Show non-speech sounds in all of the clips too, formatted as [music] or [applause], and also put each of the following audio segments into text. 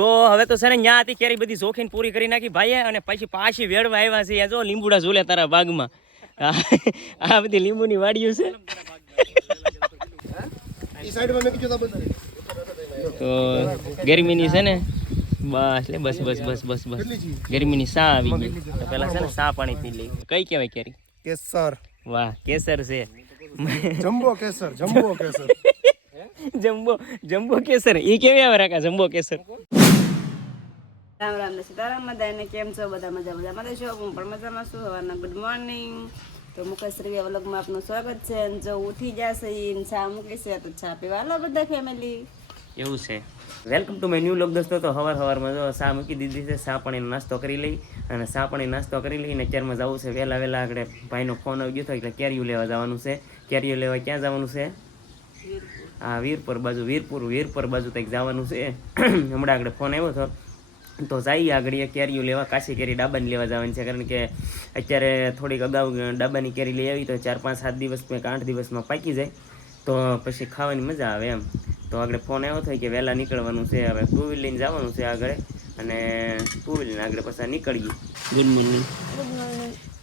તો હવે તો ન્યા હતી કેરી બધી જોખીને પૂરી કરી નાખી ભાઈએ અને પછી પાછી વેડવા આવ્યા છે. જો લીંબુડા ઝૂલે તારા બાગમાં. આ બધી લીંબુની વાડીઓ છે. તા ગરમીની છે ને બસ લે બસ બસ બસ બસ બસ. ગરમીની સા આવી ગઈ. તો પેલા છે ને સા પાણી પી લઈ કઈ કહેવાય કેરી? કેસર. વાહ કેસર છે. જમ્બો કેસર જમ્બો કેસર. જમ્બો જમ્બો કેસર. એ કેવી આવે રાકા જમ્બો કેસર? રામ રામ ને સીતારામ બધાને કેમ છો? બધા મજા મજામાં છો? હું પણ મજામાં છું. હવારના ગુડ મોર્નિંગ તો મુકેશ શ્રી વ્લોગમાં આપનું સ્વાગત છે. અને જો ઉઠી જશે ઈ ચા મૂકી છે તો ચા પીવા લો બધા ફેમિલી એવું છે. Welcome to my new vlog દોસ્તો. તો હવાર હવારમાં જો સા મૂકી દીધી છે. સા પાણીનો નાસ્તો કરી લઈ. અને સા પાણી નાસ્તો કરી લઈને અત્યારમાં જવું છે. વહેલા વહેલા આગળ ભાઈનો ફોન આવી ગયો હતો એટલે કેરીયું લેવા જવાનું છે. કેરીયું લેવા ક્યાં જવાનું છે? હા વીરપુર બાજુ. વીરપુર વીરપુર બાજુ કંઈક જવાનું છે. હમણાં આગળ ફોન આવ્યો હતો તો જઈએ આગળ કેરીઓ લેવા કાશી કેરી ડાબાની લેવા જવાની છે. કારણ કે અત્યારે થોડીક અગાઉ ડાબાની કેરી લઈ આવી તો ચાર પાંચ સાત દિવસ કે આઠ દિવસમાં પાકી જાય. તો પછી ખાવાની મજા આવે એમ. તો આગળ ફોન આવ્યો થાય કે વહેલા નીકળવાનું છે. હવે ટુ વ્હીલ લઈને જવાનું છે આગળ. અને ટુ વ્હીલને આગળ પાછા નીકળીએ. ગુડ મોર્નિંગ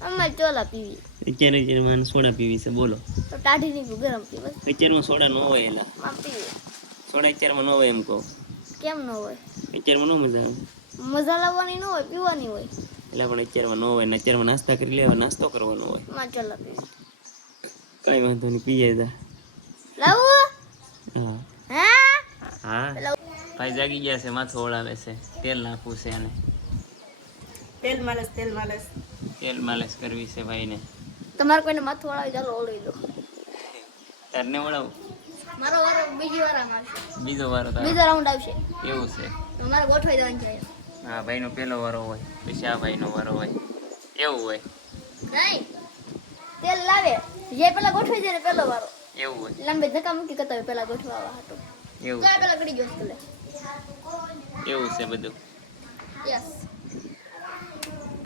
અમારે ચોલા પીવી. અત્યારે અત્યારે સોડા પીવી છે બોલો. તો ટાઢી ગરમ પીવી. અત્યારમાં સોડા ન હોય એલા. સોડા અત્યારમાં ન હોય એમ કહો. કેમ ન હોય? અત્યારમાં ન મજા આવે. મજા લાવવાની ન હોય પીવાની હોય. એટલે પણ અત્યારમાં ન હોય અત્યારમાં નાસ્તા કરી લેવા નાસ્તો કરવાનો હોય. માં ચોલા કઈ વાંધો નહીં પીએ જા. લાવું? હા. હા? ભાઈ જાગી ગયા છે માથું ઓળાવે છે. તેલ નાખવું છે અને તેલ માલસ તેલ માલસ તેલ માલિશ કરવી છે ભાઈને. તમારે કોઈને માથું ઓળાવી ચાલો ઓળવી દો. તારને ઓળાવું? મારો વારો બીજી વાર આવશે. બીજો વારો બીજો રાઉન્ડ આવશે. એવું છે. તમારે મારે ગોઠવાઈ દેવાનું છે હા ભાઈનો પહેલો વારો હોય પછી આ ભાઈનો વારો હોય. એવું હોય. નહીં. તેલ લાવે. જે પેલા ગોઠવી દે ને પેલો વારો. એવું હોય. લાંબે ધક્કા મૂકી કરતા હોય પેલા ગોઠવાવા હતો. એવું તો પેલા ગળી ગયો એવું છે બધું. યસ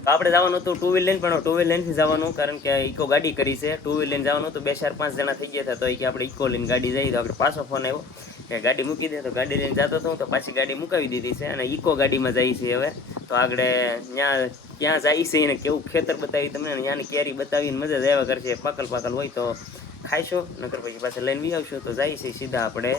તો આપણે જવાનું હતું ટુ વ્હીલ લઈને પણ ટુ વ્હીલ લઈને જવાનું કારણ કે ઇકો ગાડી કરી છે. ટુ વ્હીલ લઈને જવાનું હતું. બે ચાર પાંચ જણા થઈ ગયા હતા તો કે આપણે ઇકો લઈને ગાડી જઈએ તો આપણે પાછો ફોન આવ્યો. કે ગાડી મૂકી દે, તો ગાડી લઈને જતો હતો તો પાછી ગાડી મુકાવી દીધી છે અને ઇકો ગાડીમાં જાય છે હવે. તો આગળ ત્યાં ક્યાં જાય છે એને કેવું ખેતર બતાવી અને ત્યાંની કેરી બતાવીને મજા જ આવ્યા કરશે. પાકલ પાકલ હોય તો ખાઈશો, નકર પછી પાછા લઈને બી આવશો તો જાય છે સીધા આપણે.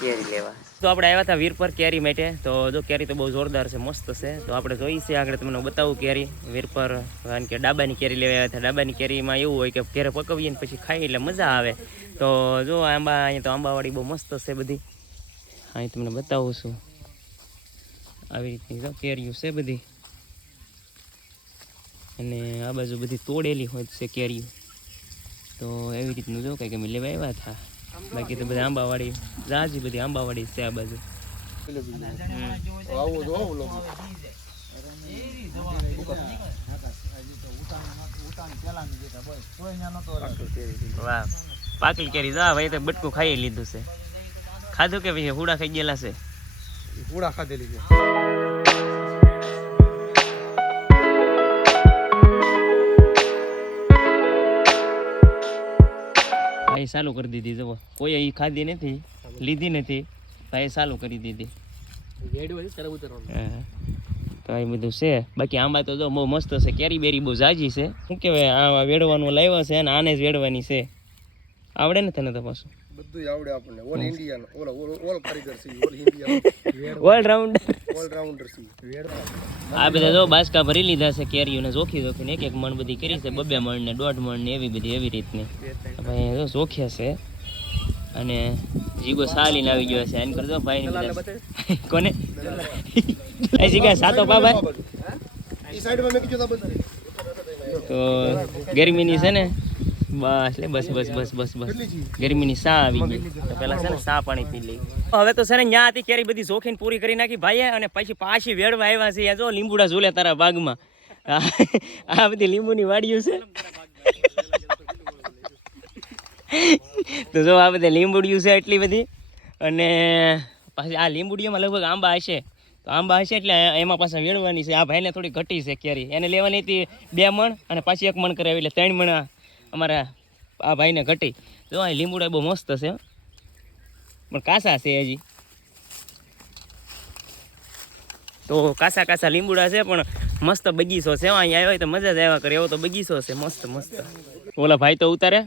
કેરી લેવા. તો આપણે આવ્યા હતા વીર પર કેરી માટે. તો જો કેરી તો બહુ જોરદાર છે, મસ્ત છે. તો આપણે જોઈ છે, આગળ તમને બતાવું કેરી. વીર પર કારણ કે ડાબાની કેરી લેવા આવ્યા હતા. ડાબાની કેરીમાં એવું હોય કે ઘરે પકવીએ ને પછી ખાઈ એટલે મજા આવે. તો જો આંબા, અહીંયા તો આંબાવાળી બહુ મસ્ત છે બધી. અહીં તમને બતાવું છું. આવી રીતની જો કેરીઓ છે બધી. અને આ બાજુ બધી તોડેલી હોય છે કેરીઓ. તો એવી રીતનું જો કંઈક અમે લેવા આવ્યા હતા. બાકી તો બધા આંબાવાળી રાજી બધી આંબાવાળી છે આ બાજુ. પાકલી કેરી. જા ભાઈ તો બટકું ખાઈ લીધું છે. ખાધું કે ભાઈ હુડા ખાઈ ગયેલા છે? હુડા ખાધેલી છે. ભાઈ ચાલુ કરી દીધી. જુઓ કોઈ એ ખાધી નથી લીધી નથી ભાઈ ચાલુ કરી દીધી. તો એ બધું છે. બાકી આંબા તો જો બહુ મસ્ત છે કેરી બેરી બહુ જાજી છે. શું કહેવાય આ વેડવાનું લાવ્યા છે અને આને જ વેડવાની છે. આવડે ને તને તો પાછું? બધું આવડે આપણને. All Indian all all all કારીગર છે all India all round all rounder છે આ બધા જો બાસકા ભરી લીધા છે કેરીઓને જોખી જોખીને એક એક મણ બધી કરી છે બબે મણ ને દોઢ મણ ને એવી બધી એવી રીતની. ભાઈ જો જોખ્યા છે અને જીગો સાલીને આવી ગયો છે એમ કરજો ભાઈ ને [laughs] કોને? એ જીગા સાતો બાબા એ સાઈડમાં મેં કીધું તો ગરમીની છે ને બસ લે બસ બસ બસ બસ બસ. ગરમીની સા આવી ગઈ. તો પેલા છે ને સા પાણી પી લઈ. હવે તો ને ન્યા હતી કેરી બધી જોખીને પૂરી કરી નાખી ભાઈએ અને પછી પાછી વેડવા આવ્યા છે. જો લીંબુડા ઝૂલે તારા બાગમાં. આ બધી લીંબુની વાડીઓ છે. તો જો આ બધી લીંબુડિયું છે એટલી બધી. અને પાછી આ લીંબુડીઓમાં લગભગ આંબા હશે. તો આંબા હશે એટલે એમાં પાછા વેડવાની છે. આ ભાઈને થોડી ઘટી છે કેરી એને લેવાની હતી બે મણ અને પાછી એક મણ કરાવી એટલે ત્રણ મણ આ અમારા આ ભાઈને ઘટી. જો અહીં લીંબુડા બહુ મસ્ત છે પણ કાસા છે હજી. તો કાસા કાસા લીંબુડા છે પણ મસ્ત બગીચો છે હો, અહીંયા આવ્યો તો મજા જ આવ્યા કરે. એવો તો બગીચો છે મસ્ત મસ્ત. ઓલા ભાઈ તો ઉતારે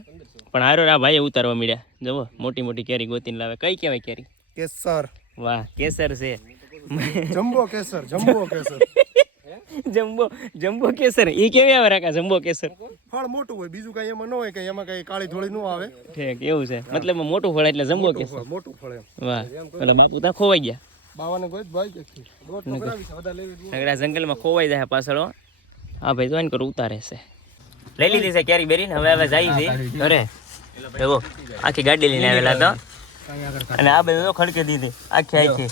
પણ હારો આ ભાઈએ ઉતારવા મળ્યા જુઓ મોટી મોટી કેરી ગોતીને લાવે. કઈ કહેવાય કેરી? કેસર. વાહ કેસર છે. Jumbo Kesar jumbo Kesar. Jumbo jumbo Kesar. એ કેવી આવે રાકા જમ્બો કેસર? ફળ મોટું હોય બીજું કઈ એમાં ન હોય કે એમાં કઈ કાળી ધોળી ન આવે. ઠીક એવું છે. મતલબ મોટું ફળ એટલે જમ્બો કેસર. મોટું ફળ વાહ. એટલે બાપુ તા ખોવાઈ ગયા. બાવાને કોઈ ભાઈ કે દોઢ કરાવી છે વધારે લેવી આગળ આ જંગલમાં ખોવાઈ જાય પાછળ હો. ભાઈ જોઈન કરું ઉતારે છે. લઈ લીધી છે કેરી બેરી ને હવે હવે જાય છે. અરે એવો આખી ગાડી લઈને આવેલા તો. અને આ બધું ખડકે દીધી. આખી આખી.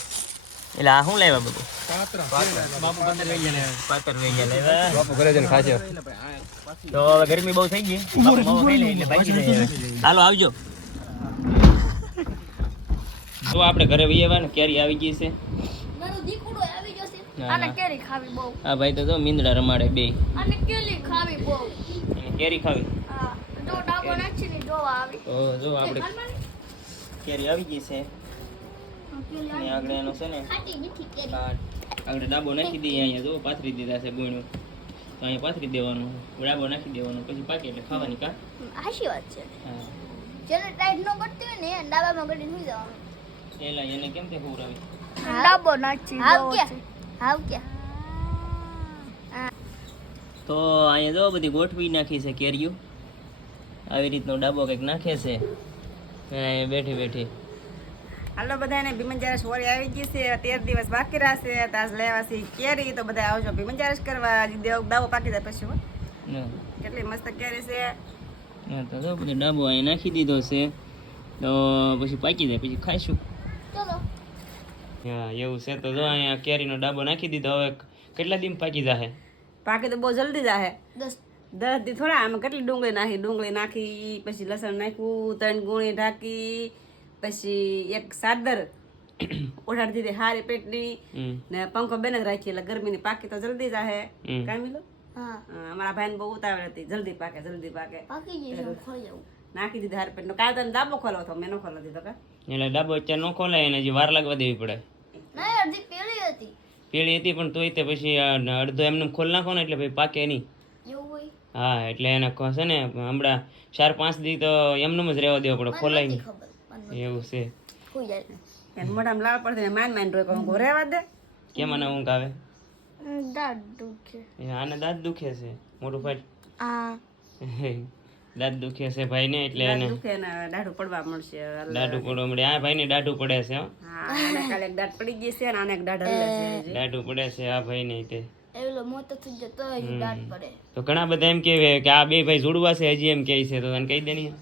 એટલે આ શું લાવ્યા બધું? પાતર. વેગિયા લાવ્યા બાપુ ઘરે જઈને ખાશે. તો હવે ગરમી બહુ થઈ ગઈ. હાલો આવજો. તો આપણે ઘરે વહી આવ્યા ને કેરી આવી ગઈ છે. હા દીકુડો આવી જશે ના, આને ના. કેરી ખાવી બહુ. આ ભાઈ તો જો મીંદડા રમાડે બે. ખાવી કેરી ખાવી. જો ડાબો નાખી ને જોવા આવી. તો જો આપણે કેરી આવી ગઈ છે. અને આગળ એનો છે ને ખાટી મીઠી કેરી. આ આગળ ડાબો નાખી દઈએ અહીંયા જો પાથરી દીધા છે ગુણ્યું તો અહીંયા પાથરી દેવાનું. ડાબો નાખી દેવાનો પછી પાકે એટલે ખાવાની કા? હાશી વાત છે. જેને ટાઈટ નો કરતી હોય ને એને ડાબામાં ગડીને નહીં જવાનું. એલા એને કેમ તે ખવડાવી ડાબો નાખી હાવ કે હાવ કે તો અહીંયા જો બધી ગોઠવી નાખી છે કેરીઓ. આવી રીતનો ડાબો કંઈક નાખે છે. બેઠી બેઠી. હાલો બધાને ભીમંજારસ હોળી આવી ગઈ છે તેર દિવસ બાકી રહેશે તાજ લેવા છે કેરી તો બધા આવજો ભીમંજારસ કરવા દેવ દાવો પાકી જાય પછી કેટલી મસ્ત કેરી છે. તો જો બધો ડાબો અહીં નાખી દીધો છે તો પછી પાકી જાય પછી ખાઈશું. ચલો. હા એવું છે તો જો અહીંયા કેરીનો ડાબો નાખી દીધો હવે કેટલા દિન પાકી જાહે? પાકી તો બહુ જલ્દી જાહે. દસ. દસ દી થોડા આમાં કેટલી ડુંગળી નાખી? ડુંગળી નાખી પછી લસણ નાખ્યું ત્રણ ગુણી ઢાંકી પછી એક સાદર [coughs] ઓઢાડી દીધી હારી પેટની ને પંખો બેન જ રાખી એટલે ગરમીની પાકી તો જલ્દી જાહે હમ. કાંઈ મિલો? અમારા ભાઈને બહુ ઉતાવળ હતી જલ્દી પાકે જલ્દી પાકે. પાકી જઈશ હું ખોઈ જાઉં નાખી દીધી હારી પેટનો. કાલ તને દાબો ખોલો હતો મેં નો ખોલો દીધો કા? એટલે ડાબો અત્યારે ન ખોલાય એને હજી વાર લાગવા દેવી પડે. ના અડધી પેલી હતી. પેલી હતી પણ તોય તે પછી અડધો એમને ખોલ નાખો ને એટલે ભાઈ પાકે નહીં. હા એટલે એને છે ને હમણાં ચાર પાંચ દી તો એમનેમ જ રહેવા દેવો પડે ખોલાય નહીં એવું છે. ખોઈ જાય એને મોઢામાં લાળ પડતી માન માન રોય કહું રહેવા દે. કેમ આને ઊંઘ આવે? દાદ દુખે. આને દાંત દુખે છે? મોટું ફાટ. આ દાંત દુખે છે ભાઈને એટલે એને દુખે ને દાઢું પડવા મળશે. દાઢું પડવા મળે. આ ભાઈને દાઢું પડે છે હો. હા આને કાલે એક દાઢ પડી ગઈ છે અને આને એક દાઢ હલે છે દાઢું પડે છે આ ભાઈને તે. એવલો મોટો થઈ જતો દાંત પડે. તો ઘણા બધા એમ કે કે આ બે ભાઈ જોડવા છે હજી એમ કહે છે. તો તને કહી દે નહીં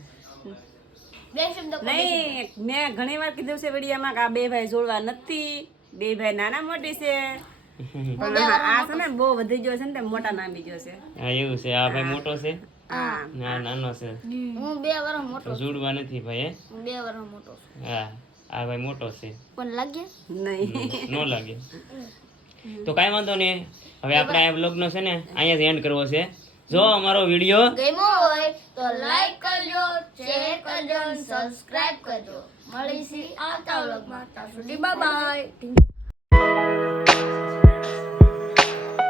નહીં મેં ઘણી વાર કીધું છે વિડીયામાં કે આ બે ભાઈ જોડવા નથી બે ભાઈ નાના મોટી છે. આ- આ છે ને બહુ વધી ગયો છે ને મોટા નામી ગયો છે. હા એવું છે. આ ભાઈ મોટો છે? હા. નાનો છે. હું બે વર્ષ મોટો જોડવા નથી ભાઈ હું? બે વર્ષ મોટો છું. હા આ ભાઈ મોટો છે. પણ લાગે? નહીં. નો લાગે. તો કાંઈ વાંધો નહીં. હવે આપણે આ બ્લોગનો છે ને અહીંયા જ એન્ડ કરવો છે. જો અમારો વીડિયો ગમ્યો હોય તો લાઈક કરજો શેર કરજો સબસ્ક્રાઇબ કરજો. મળીશું આવતા વ્લોગમાં ત્યાં સુધી બાય બાય